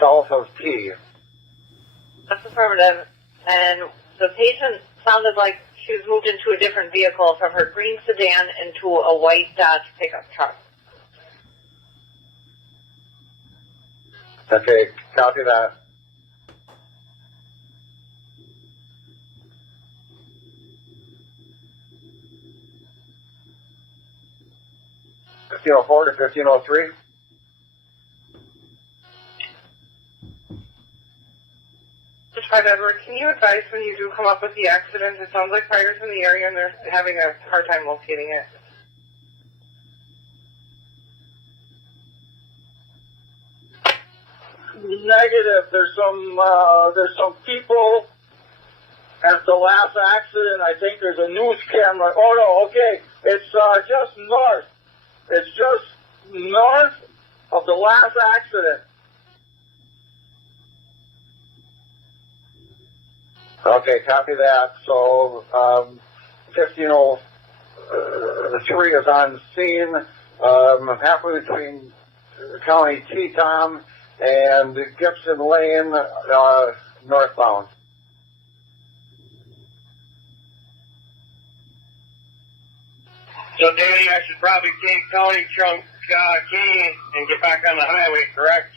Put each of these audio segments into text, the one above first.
south of T. That's affirmative. And the patient sounded like she was moved into a different vehicle from her green sedan into a white Dodge pickup truck. Okay, copy that. (1504 to 1503). Dispatch Edward, can you advise when you do come up with the accident? It sounds like fire's in the area and they're having a hard time locating it. Negative. There's some people at the last accident. I think there's a news camera. Oh no, okay. It's just north. It's just north of the last accident. Okay, copy that. So 1503 is on scene, halfway between County Teton and Gibson Lane, northbound. So, Danny, I should probably take County Trunk Key and get back on the highway, correct?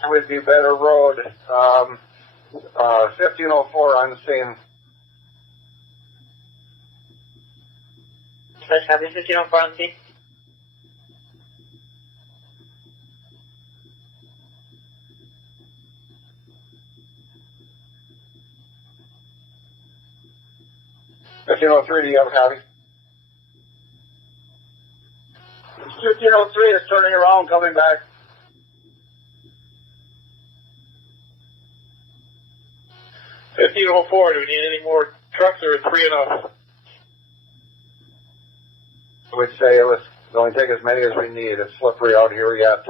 That would be better road. 1504 on scene. Dispatch copy 1504 on scene. Do you have a copy? 1503 is turning around, coming back. Do we need any more trucks or 3 enough? I would say let's only take as many as we need. It's slippery out here yet.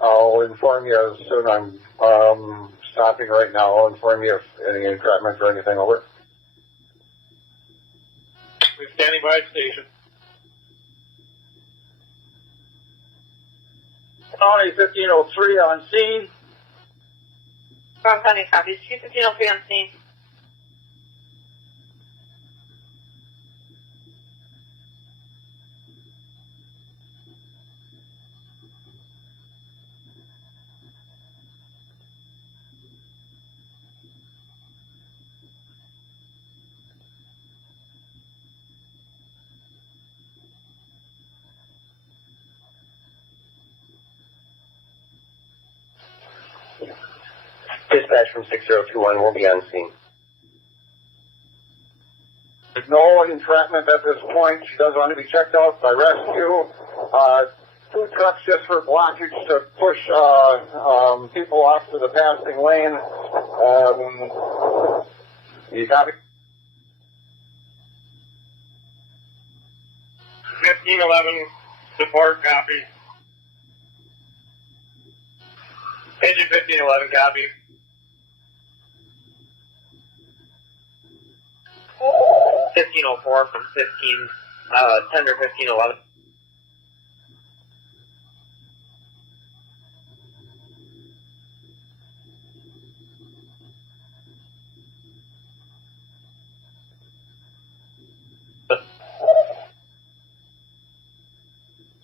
I'll inform you as soon as I'm stopping right now. I'll inform you if any entrapment or anything. Over. We're standing by station. County 1503 on scene. Strong County copies 1503 on scene. Dispatch from 6021 will be on scene. There's no entrapment at this point. She does want to be checked out by rescue. 2 trucks just for blockage to push people off to the passing lane. You copy? 1511, support, copy. Engine 1511, copy. 1504 from 10 or 1511.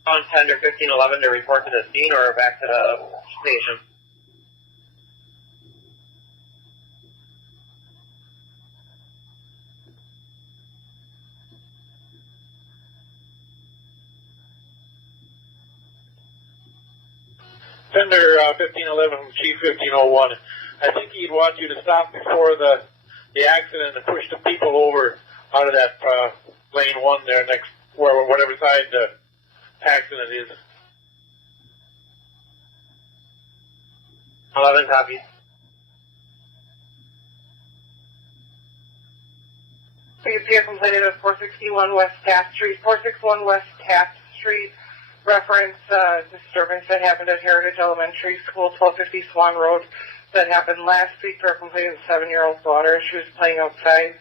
On 10 or 1511 to report to the scene or back to the station? Tender 1511 from Chief 1501. I think he'd want you to stop before the accident and push the people over out of that lane 1 there next, whatever side the accident is. 11 copies. We appear completed at 461 West Taft Street. 461 West Taft Street, reference disturbance that happened at Heritage Elementary School, 1250 Swan Road, that happened last week for a completed 7-year-old daughter. She was playing outside.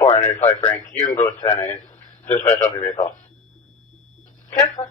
$495 Frank. You can go 10-8. Dispatch on the vehicle. Careful.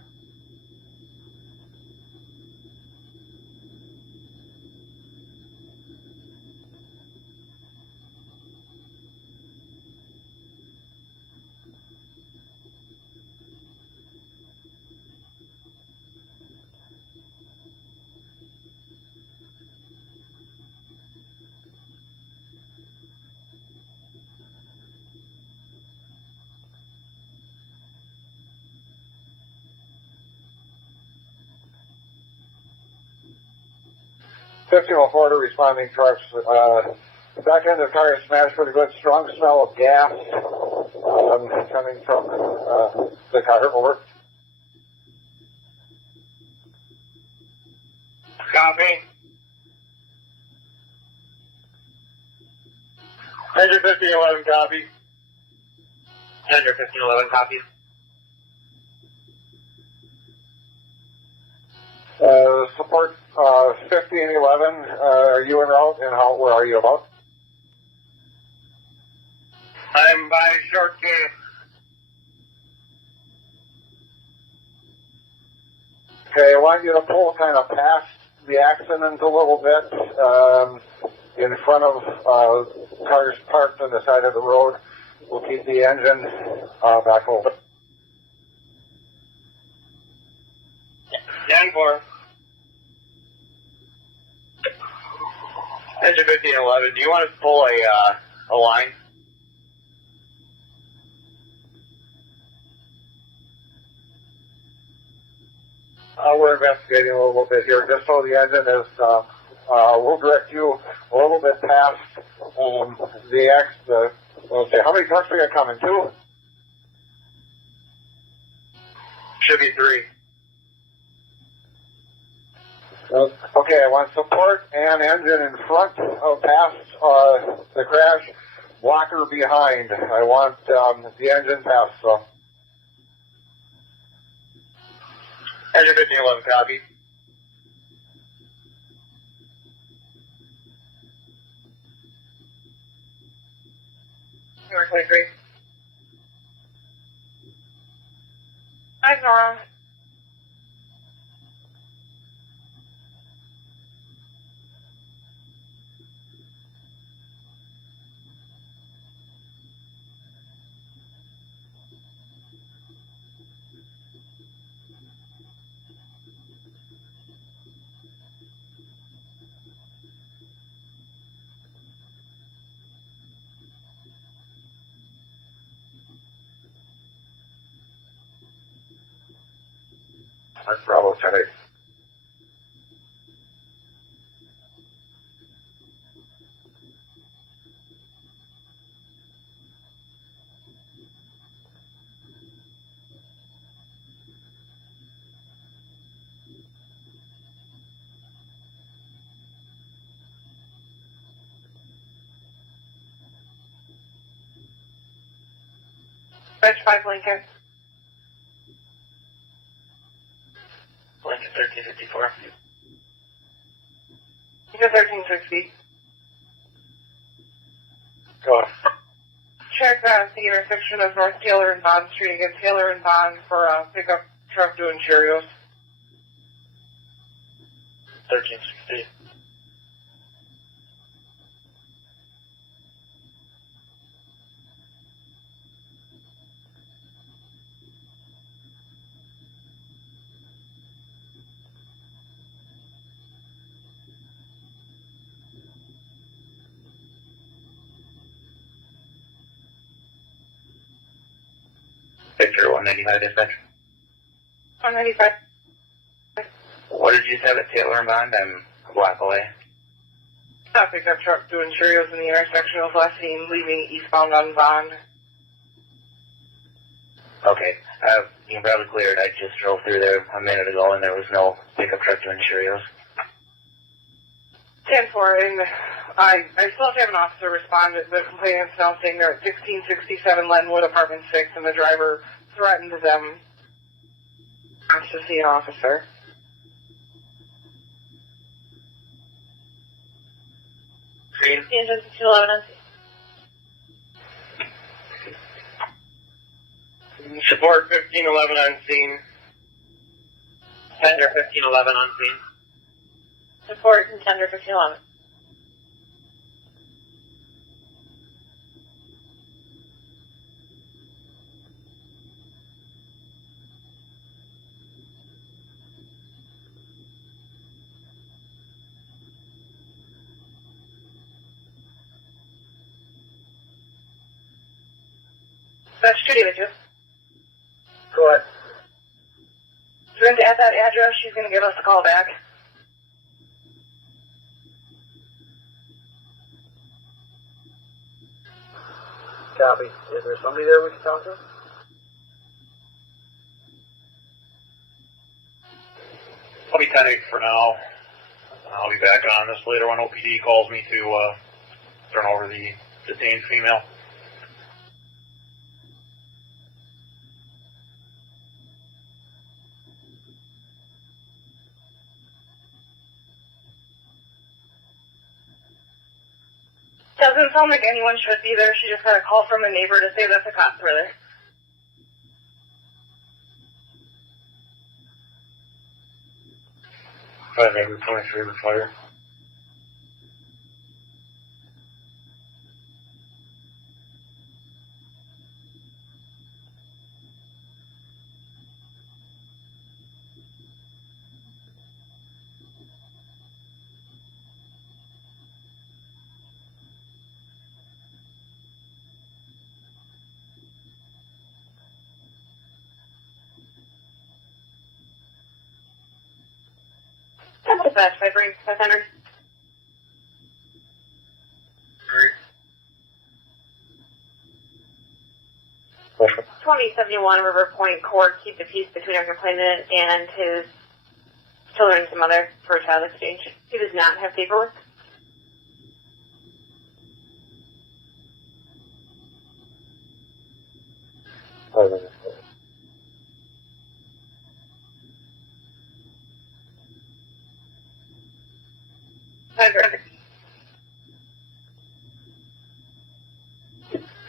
to responding trucks. The back end of the car is smashed with a good strong smell of gas coming from the car over. Copy. Engine 1511 copy. Tender 1511 copies. Support 1511. Are you en route, and where are you about? I'm by short case. Okay, I want you to pull kind of past the accident a little bit, in front of cars parked on the side of the road. We'll keep the engine back over. 10-4. Engine 1511, do you want to pull a line? We're investigating a little bit here, just so the engine is, we'll direct you a little bit past let's see, how many trucks we got coming? 2? Should be 3. Okay, I want support and engine in front of past the crash, blocker behind. I want the engine past, so. Engine 1511 copy. Number 23. Hi, Nora. That's Bravo 10. Fetch 5 Lincoln. Lincoln 1354. Lincoln 1360. Go. Check the intersection of North Taylor and Bond Street against Taylor and Bond for a pickup truck doing Cheerios. 1360. Victor 195 dispatch. 195. What did you say at Taylor and Bond? I'm a block away. Saw a pickup truck doing Cheerios in the intersection of Lessing, leaving eastbound on Bond. Okay. You can probably clear it. I just drove through there a minute ago and there was no pickup truck doing Cheerios. 10-4, and I still have to have an officer respond. The complainant's now saying they're at 1667 Lenwood, apartment 6, and the driver threatened them. Wants to see an officer. Green. Engine 1511 on scene. Support 1511 on scene. Tender 1511 on scene. Support contender 1511. That's Judy with you. Go ahead. She's at that address. She's going to give us a call back. Copy. Is there somebody there we can talk to? I'll be 10-8 for now. I'll be back on this later when OPD calls me to turn over the detained female. Doesn't sound like anyone should be there. She just got a call from a neighbor to say that the cops were there. Five neighbor 23 with fire. Dispatch 500. 2071 River Point Court, keep the peace between our complainant and his children's mother for a child exchange. He does not have paperwork.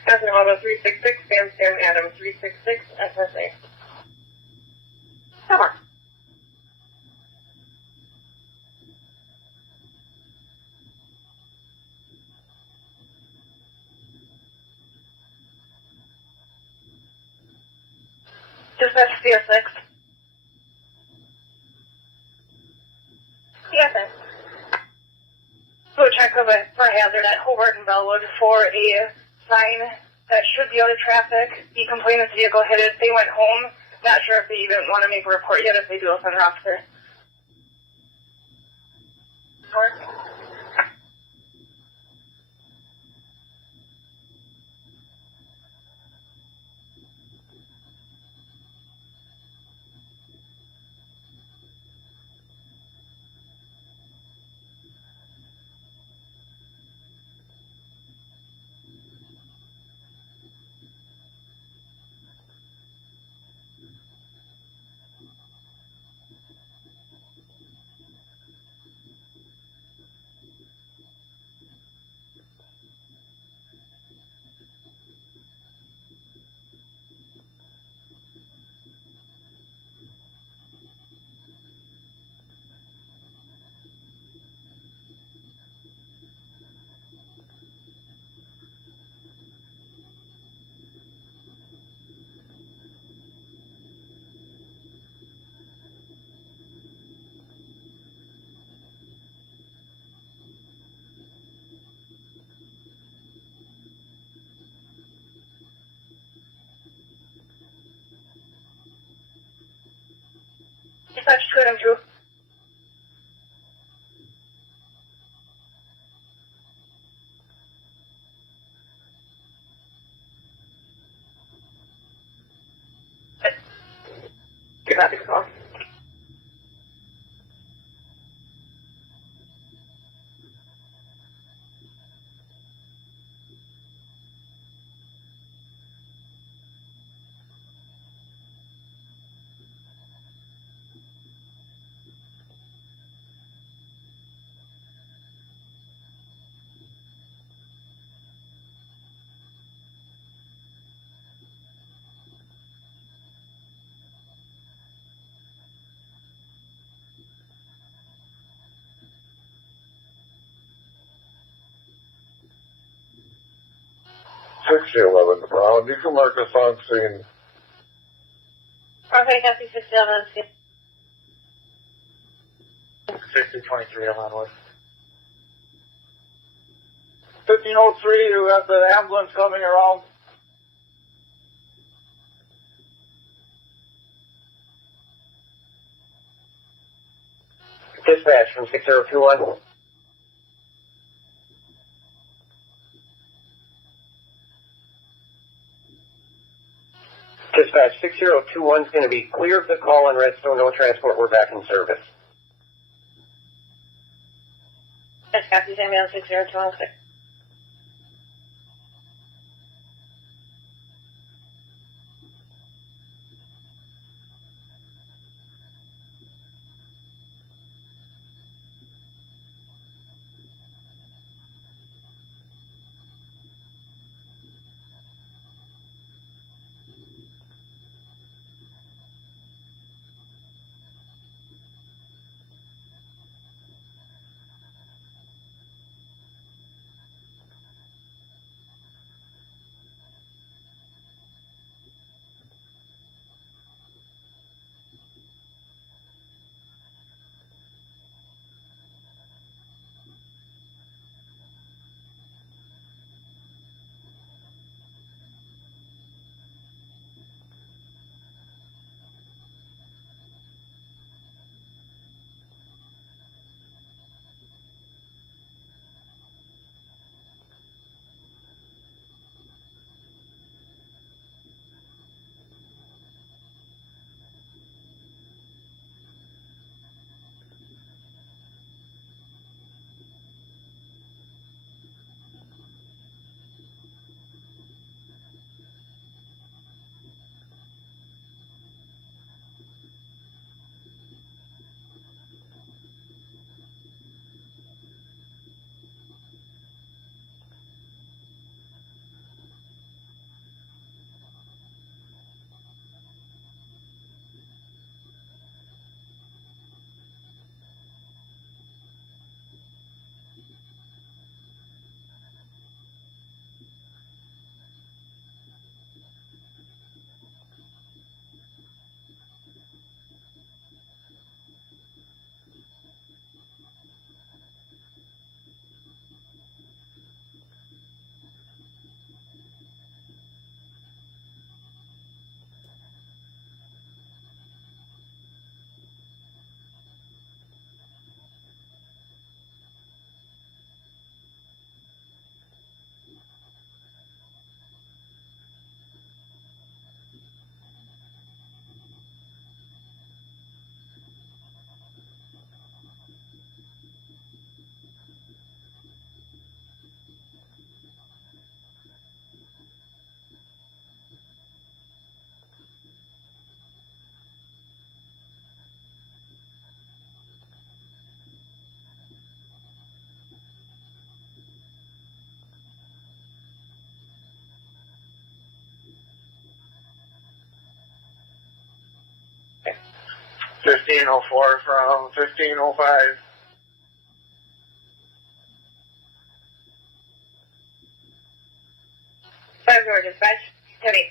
That's Auto 366, Sam Adam 366, SSA. Somewhere. Dispatch CS6. Yes, sir. So check for a hazard at Hobart and Bellwood for a sign that should be out of traffic. The complainant's vehicle hit it. They went home. Not sure if they even want to make a report yet. If they do, I'll send an officer. Dispatch 2 2. Copy, call. Sixty 11, Brown. You can mark us on scene. Okay, copy 67. 6023 Elmwood. 1503, you got the ambulance coming around. Dispatch from 6021. Dispatch 6021 is going to be clear of the call on Redstone, no transport, we're back in service. Yes, copy ambulance 6026. Okay. 1504 from 1505. Cyber dispatch. Heavy.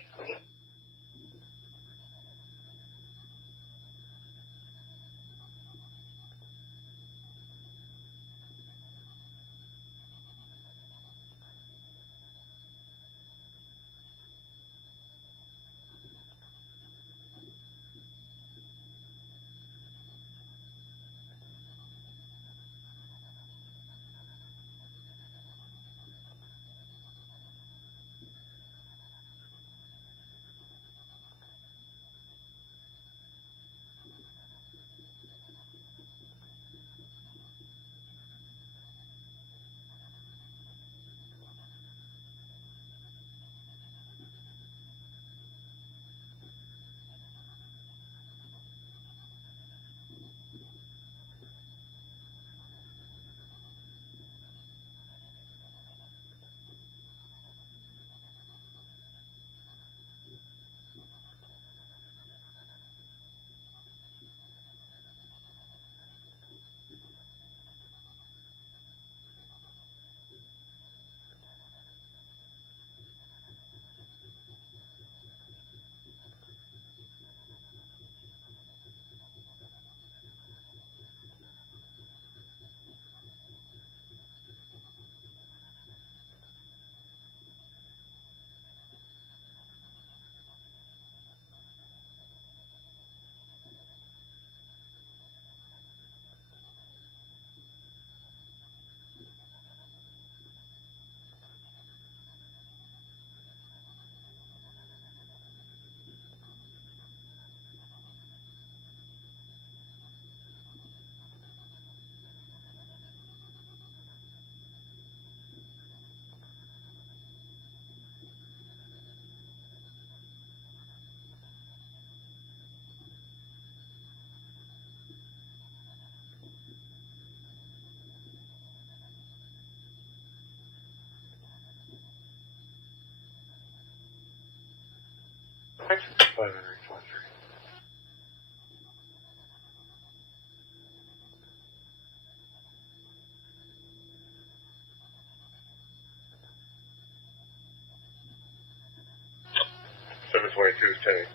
722 is 10.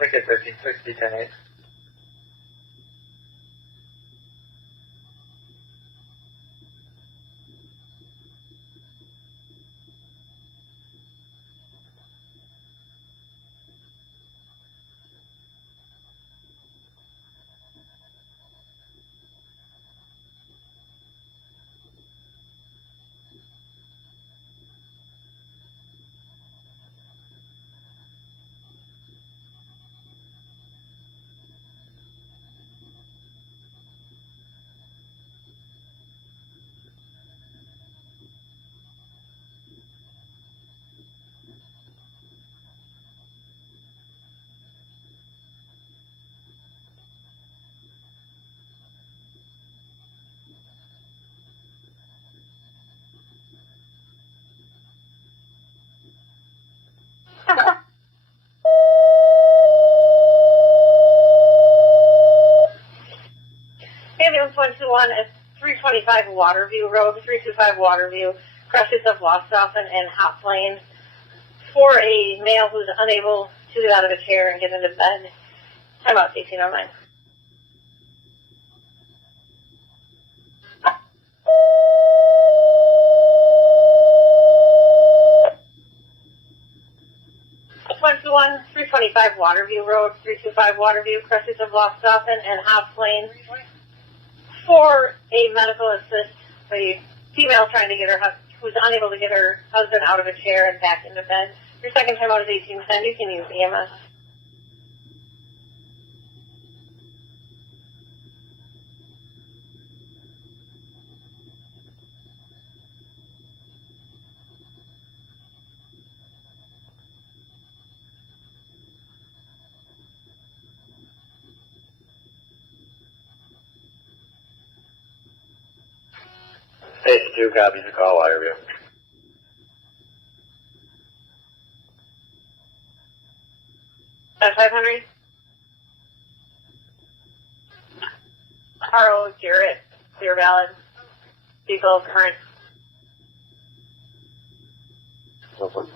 Wicked 1360, 10-8. Ambulance 121 at 325 Waterview Road, 325 Waterview, crashes of Lostoffen and Hop Lane for a male who's unable to get out of a chair and get into bed. Time out 1809. One 325 Waterview Road, 325 Waterview, crashes of Lostoffen and Hop Lane for a medical assist, a female trying to get who's unable to get her husband out of a chair and back into bed. Your second time out is 1810. You can use EMS. Station 2 copies the call, Waterview. That's 500. Carl Garrett, Clear Valid. Vehicle current. Open.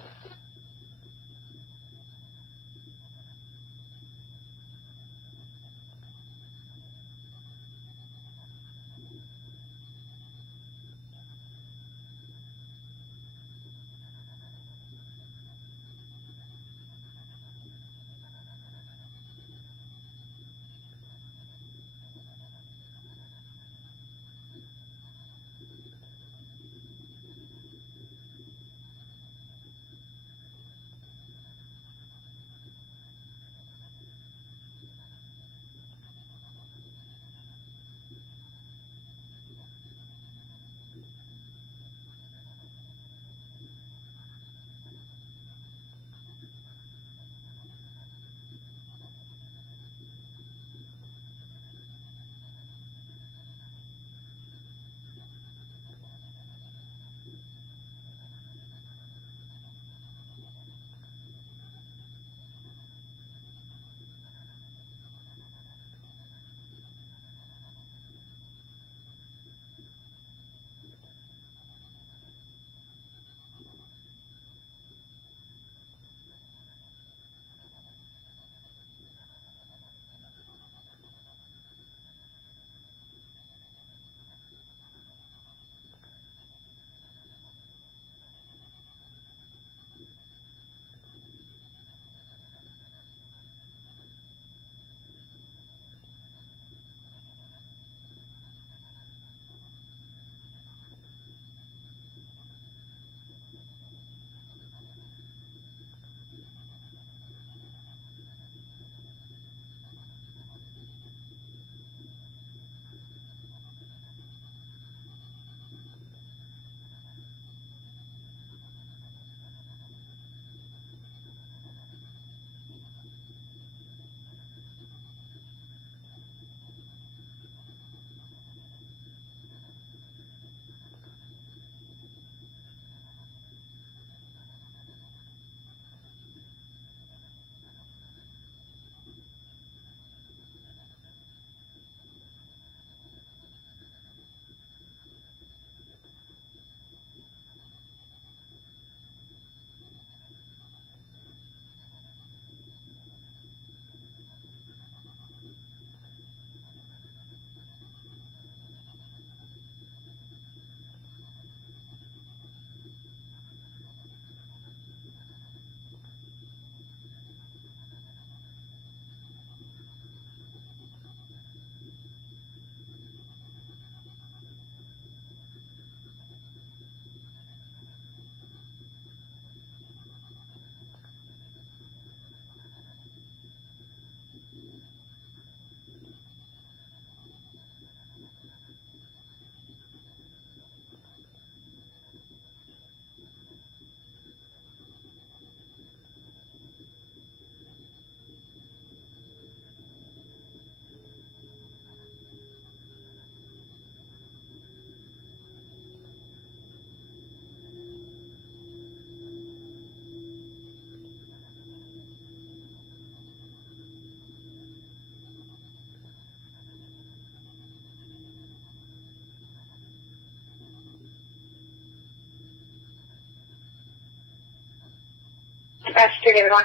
Dispatch 2, David 1.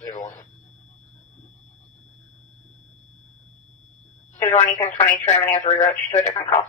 David 1. David 1, Ethan 20, Truman has reroute to a different call.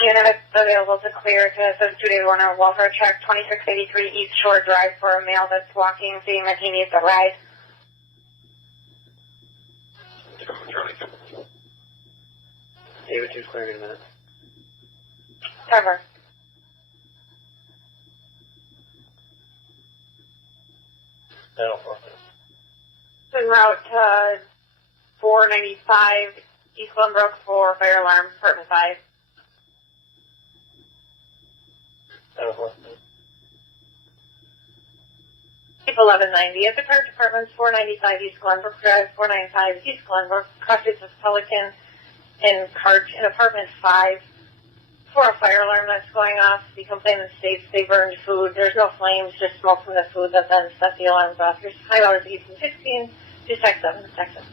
Unit available to clear to 2-1 on welfare check 2683 East Shore Drive for a male that's walking, saying that he needs a ride. David 2's clearing in a minute. Cover. En route 495 East Glenbrook for fire alarm, Department 5. Keep 1190 at the current department's 495 East Glenbrook Drive, 495 East Glenbrook, crossings of Pelican and Cart in Apartment 5 for a fire alarm that's going off. The complainant states they burned food. There's no flames, just smoke from the food that then set the alarms off. Your time out is 1816. Just text 7, text 7.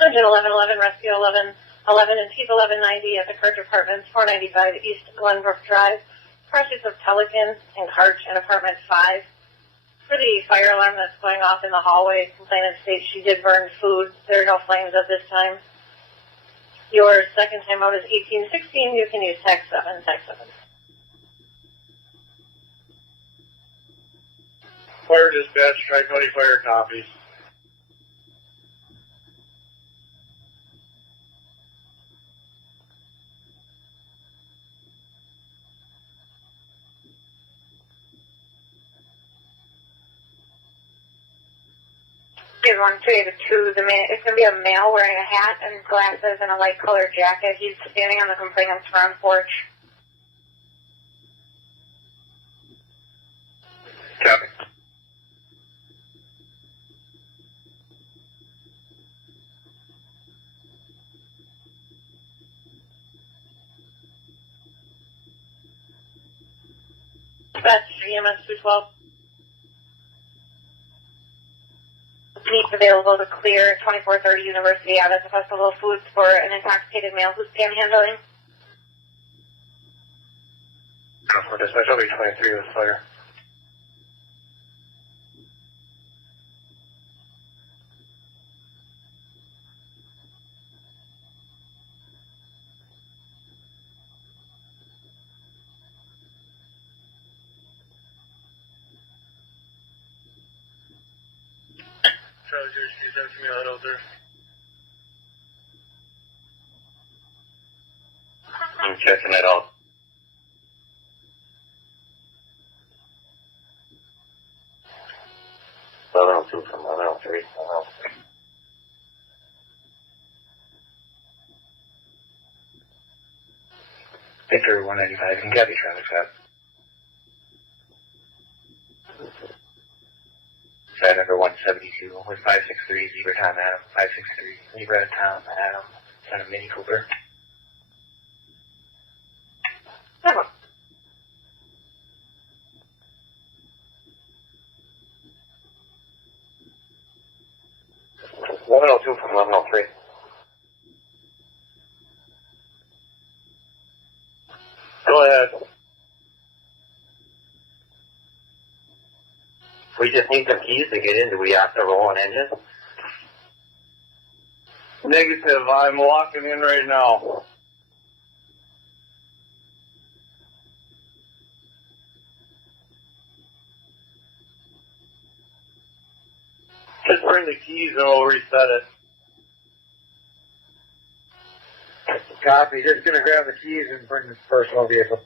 Engine 1111, Rescue 1111, and Chief 1190 at the Cart Department's 495 East Glenbrook Drive, crashes of Pelican and Cart in Apartment 5. For the fire alarm that's going off in the hallway, complainant states she did burn food. There are no flames at this time. Your second time out is 1816. You can use text 7, text 7. Fire dispatch, Tri-County Fire copies. David 1, David 2, it's going to be a male wearing a hat and glasses and a light colored jacket. He's standing on the complainant's front porch. Copy. That's EMS 212. Needs available to clear 2430 University out at the Festival of Foods for an intoxicated male who's panhandling. For dispatch, I'll be 23 with fire. Charlie, you sent me that out there. I'm checking it out. Level 2 from level 3. Victor 195, you can copy traffic stop. Side number 172 with 563 Zebra Tom Adam, 563 Zebra Tom Adam, son of Mini Cooper. Come on. Level 2 from level 3. Go ahead. We just need some keys to get in. Do we have to roll an engine? Negative. I'm walking in right now. Just bring the keys and we'll reset it. Copy. Just gonna grab the keys and bring this personal vehicle.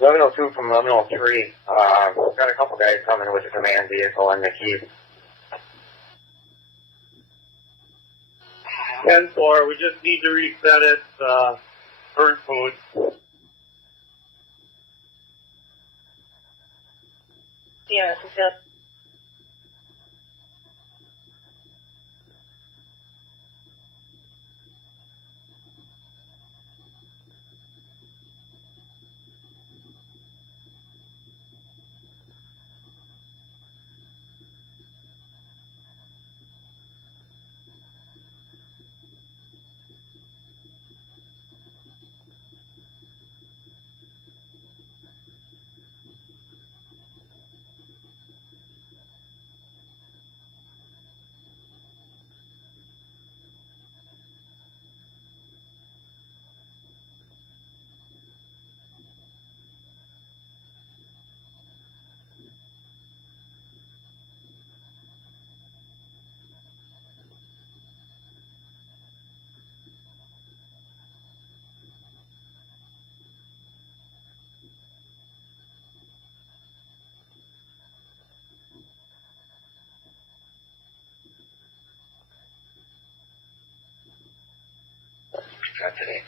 $1102 from $1103. Got a couple guys coming with a command vehicle and the key. 10-4, we just need to reset it, burn food. Yeah, Cecilia. Got today.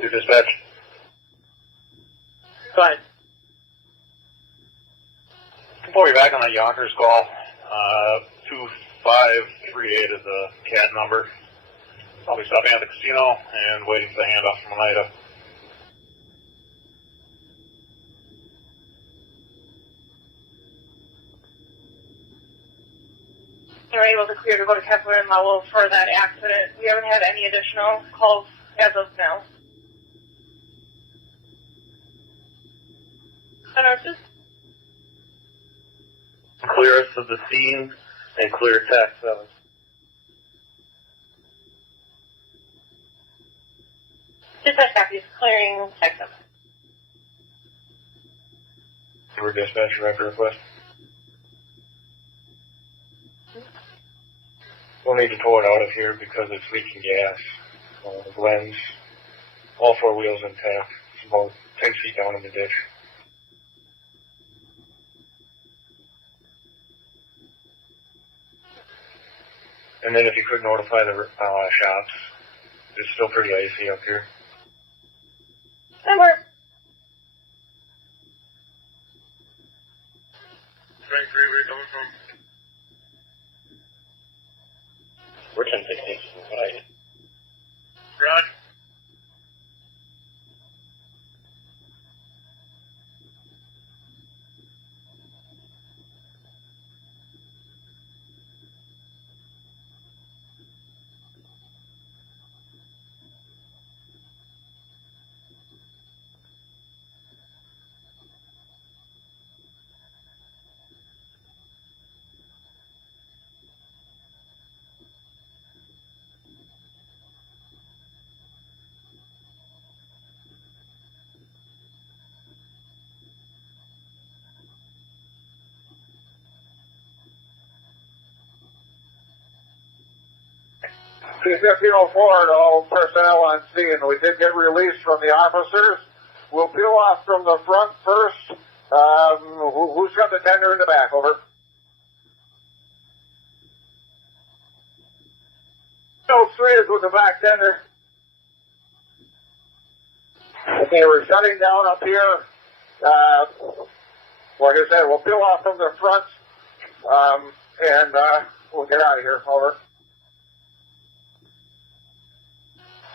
Do dispatch. Fine. Before we back on that Yonkers call, 2538 is the CAD number. I'll be stopping at the casino and waiting for the handoff from Oneida. You're able to clear to go to Kepler and Lowell for that accident. We haven't had any additional calls as of now. Nurses? Clear us of the scene and clear tax 7. Dispatch copies clearing Texas. We're dispatcher record request. We'll need to pull it out of here because it's leaking gas. The lens, all 4 wheels intact. It's about 10 feet down in the ditch. And then if you could notify the shops, it's still pretty icy up here. And we're 23, where you coming from? We're 1016. Right. Rod? P-1504 to all personnel on scene. We did get released from the officers. We'll peel off from the front first. Who's got the tender in the back? Over. No, 3 is with the back tender. Okay, we're shutting down up here. Like I said, we'll peel off from the front, and we'll get out of here. Over.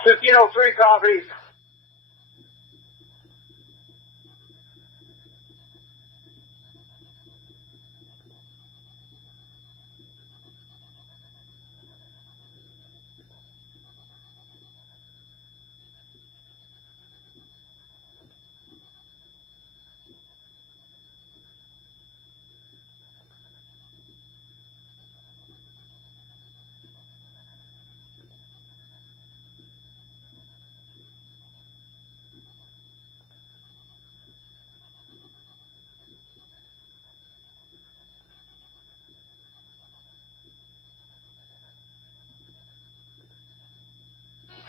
1503 copies.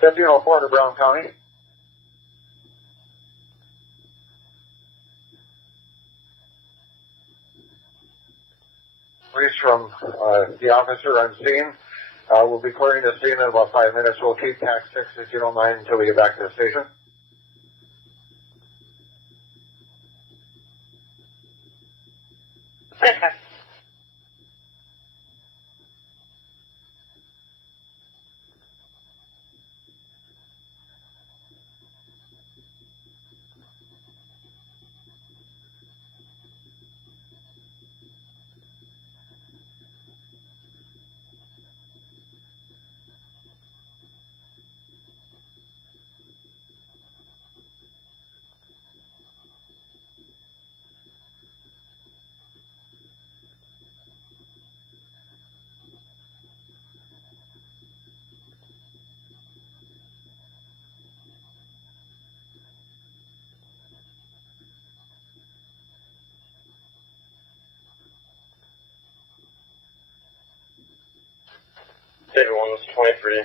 $1504 to Brown County. Release from the officer on scene. We'll be clearing the scene in about 5 minutes. We'll keep tax 6 if you don't mind until we get back to the station. Okay. David 1 was 23.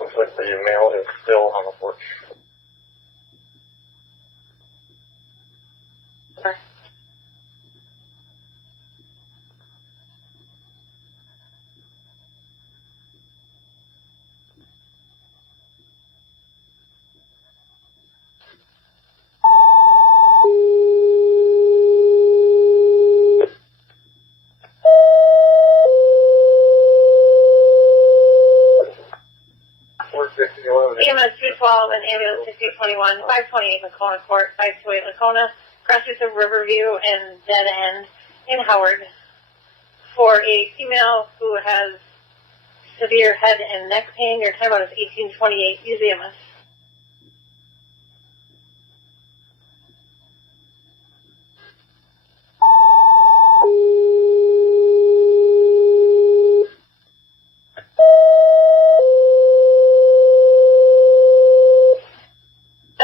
Looks like the male is still on the porch. Okay. EMS 212 and ambulance 6021, 528 Lacona Court, 528 Lacona, crossings of Riverview and Dead End in Howard for a female who has severe head and neck pain. Your timeout is 1828. Use EMS.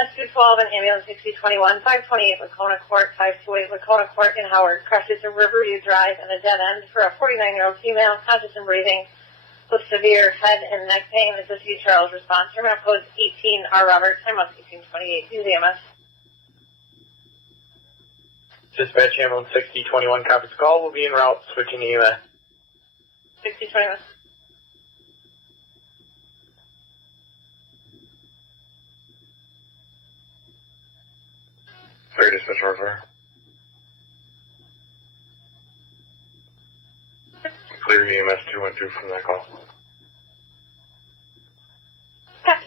S212 and ambulance 6021, 528 Lacona Court, 528 Lacona Court in Howard, crashes of Riverview Drive and a dead end for a 49-year-old female, conscious and breathing, with severe head and neck pain. This is Hugh Charles response. Terminal code 18 R. Robert, time out 1828. Use EMS. Dispatch ambulance 6021 conference call will be en route, switching to EMS. 6021. Sorry, dispatch order. Clear EMS 212 from that call. Copy.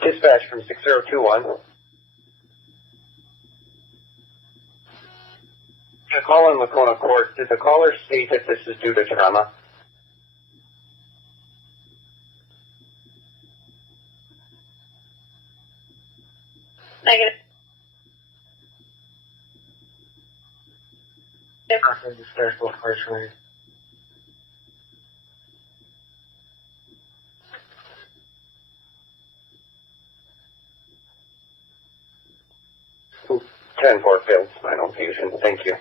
Dispatch from 6021. A call in Lacona Court. Did the caller state that this is due to trauma? Negative. Dispatch both cars for me. Ooh, 10-4 failed spinal fusion. Thank you.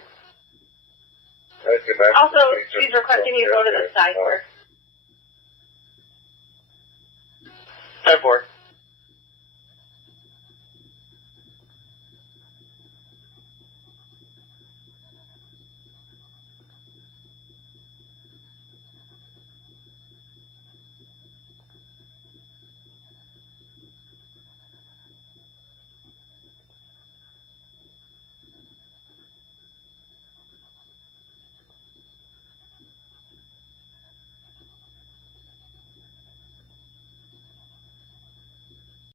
Also, she's requesting you go to the side work. 10-4.